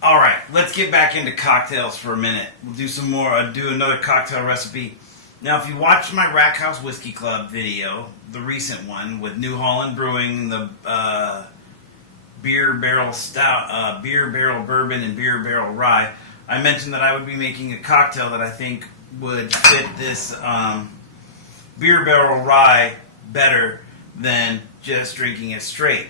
Alright, let's get back into cocktails for a minute. We'll do some more, do another cocktail recipe. Now, if you watched my Rack House Whiskey Club video, the recent one with New Holland Brewing, the beer barrel stout, beer barrel bourbon, and beer barrel rye, I mentioned that I would be making a cocktail that I think would fit this beer barrel rye better than just drinking it straight.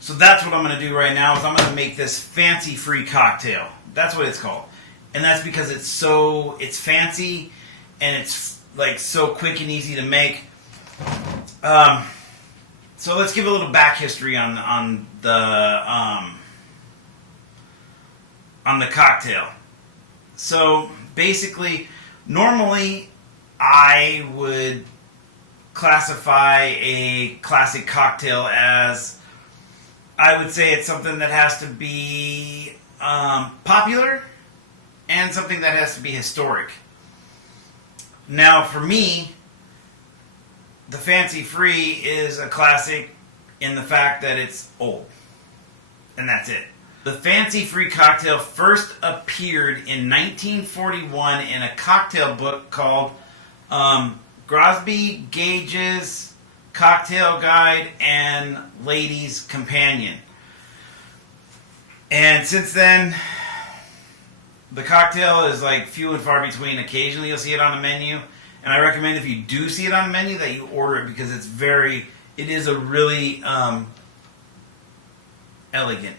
So that's what I'm going to do right now, is I'm going to make this fancy-free cocktail. That's what it's called. And that's because it's fancy and it's like so quick and easy to make. So let's give a little back history on the cocktail. So basically, normally I would classify a classic cocktail as, I would say it's something that has to be popular and something that has to be historic. Now, for me, the Fancy Free is a classic in the fact that it's old. And that's it. The Fancy Free cocktail first appeared in 1941 in a cocktail book called Crosby, Gaige's Cocktail Guide and Ladies' Companion. And since then, the cocktail is like few and far between. Occasionally you'll see it on the menu, and I recommend if you do see it on the menu that you order it, because it is a really elegant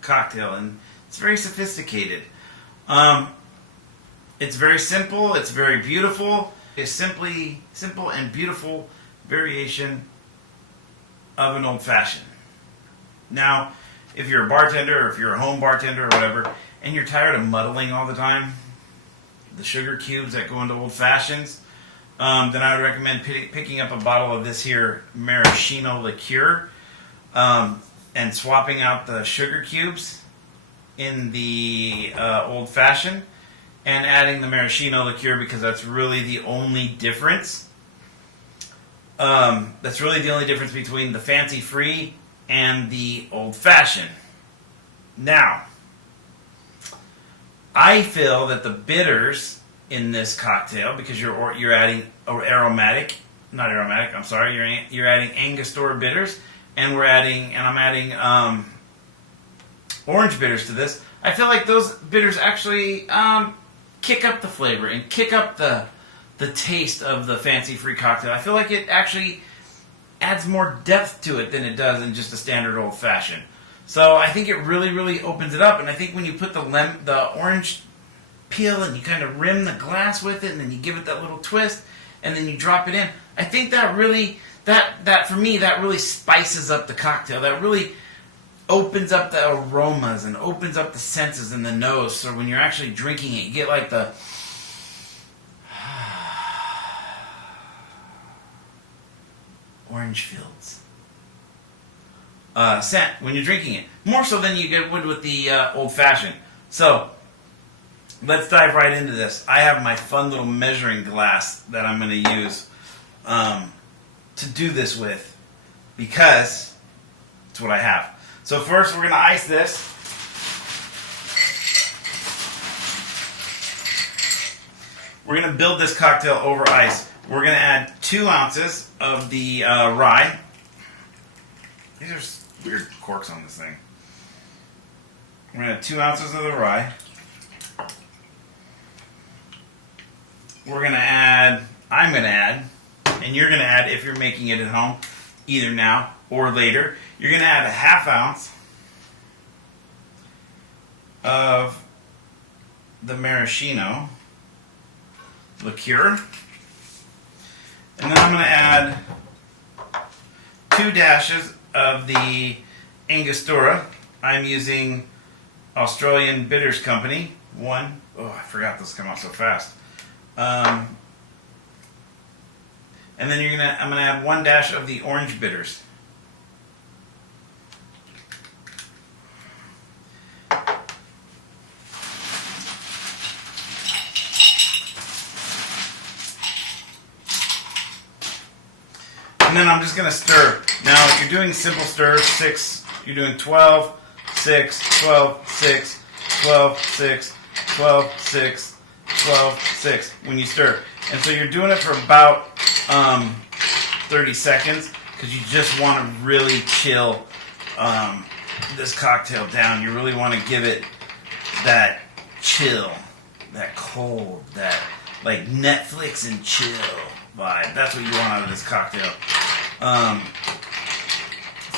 cocktail, and it's very sophisticated. It's very simple, it's very beautiful. It's simple and beautiful variation of an old fashioned. Now, if you're a bartender or if you're a home bartender or whatever, and you're tired of muddling all the time, the sugar cubes that go into old fashions, then I would recommend picking up a bottle of this here Maraschino Liqueur and swapping out the sugar cubes in the old fashioned and adding the Maraschino Liqueur, because that's really the only difference. That's really the only difference between the Fancy Free and the Old Fashioned. Now, I feel that the bitters in this cocktail, because you're adding you're adding Angostura bitters, and I'm adding orange bitters to this. I feel like those bitters actually kick up the flavor and kick up the taste of the Fancy Free cocktail. I feel like it actually adds more depth to it than it does in just a standard old fashioned. So I think it really, really opens it up. And I think when you put the orange peel and you kind of rim the glass with it, and then you give it that little twist, and then you drop it in, I think that really, that for me, that really spices up the cocktail. That really opens up the aromas and opens up the senses in the nose. So when you're actually drinking it, you get like the orange fields scent when you're drinking it, more so than you would with the old fashioned. So let's dive right into this. I have my fun little measuring glass that I'm going to use to do this with, because it's what I have. So first we're going to ice this. We're going to build this cocktail over ice. We're going to add 2 ounces of the rye. These are weird corks on this thing. We're going to add 2 ounces of the rye. I'm going to add, and you're going to add if you're making it at home, either now or later, you're going to add a 1/2 ounce of the Maraschino Liqueur. And then I'm going to add 2 dashes of the Angostura. I'm using Australian Bitters Company. Oh, I forgot this come out so fast. And then I'm going to add 1 dash of the orange bitters. and then I'm just going to stir. Now, you're doing simple stir, 6, you're doing 12, 6, 12, 6, 12, 6, 12, 6, 12, 6 when you stir. And so you're doing it for about 30 seconds because you just want to really chill this cocktail down. You really want to give it that chill, that cold, that like Netflix and chill vibe. That's what you want out of this cocktail.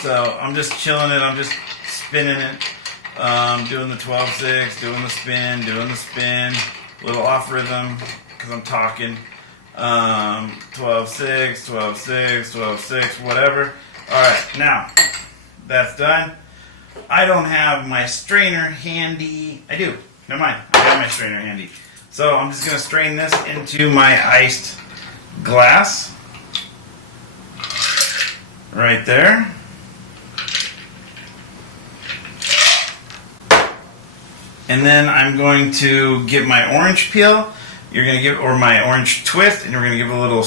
So I'm just chilling it. I'm just spinning it. Doing the 12-6, doing the spin, a little off rhythm because I'm talking. 12-6, 12-6, 12-6, whatever. Alright, now that's done. I don't have my strainer handy. I do. Never mind. I have my strainer handy. So I'm just going to strain this into my iced glass. Right there. And then I'm going to get my orange peel. You're going to give, or my orange twist, and we're going to give a little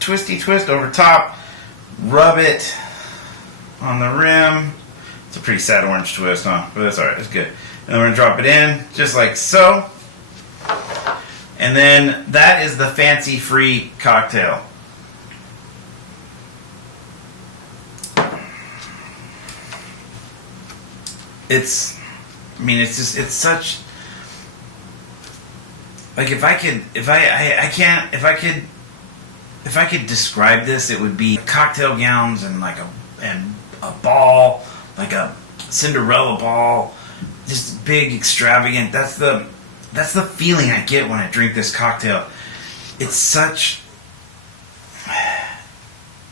twisty twist over top. Rub it on the rim. It's a pretty sad orange twist, huh? But that's alright, it's good. And then we're going to drop it in, just like so. And then that is the fancy-free cocktail. It's such, like if I could describe this, it would be cocktail gowns and like a ball, like a Cinderella ball, just big, extravagant. That's the feeling I get when I drink this cocktail. It's such,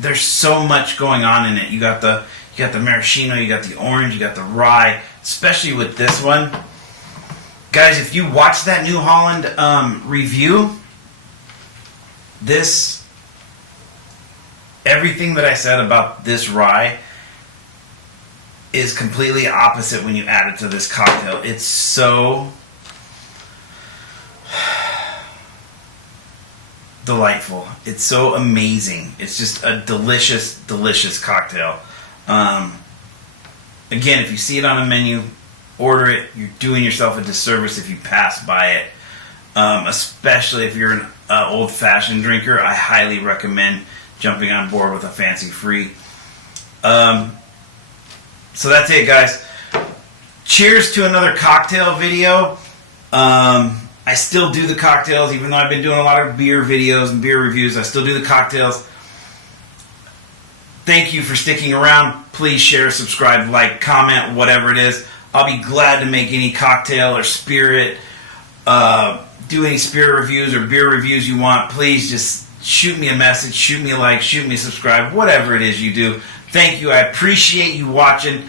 there's so much going on in it. You got the maraschino, you got the orange, you got the rye, especially with this one. Guys, if you watch that New Holland review, everything that I said about this rye is completely opposite when you add it to this cocktail. It's so delightful. It's so amazing. It's just a delicious, delicious cocktail. Again, if you see it on a menu, order it. You're doing yourself a disservice if you pass by it. Especially if you're an old-fashioned drinker, I highly recommend jumping on board with a fancy free. So that's it, guys. Cheers to another cocktail video. I still do the cocktails, even though I've been doing a lot of beer videos and beer reviews. I still do the cocktails. Thank you for sticking around. Please share, subscribe, like, comment, whatever it is. I'll be glad to make any cocktail or spirit, do any spirit reviews or beer reviews you want. Please just shoot me a message, shoot me a like, shoot me a subscribe, whatever it is you do. Thank you. I appreciate you watching.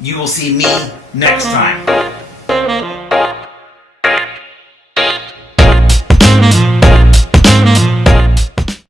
You will see me next time.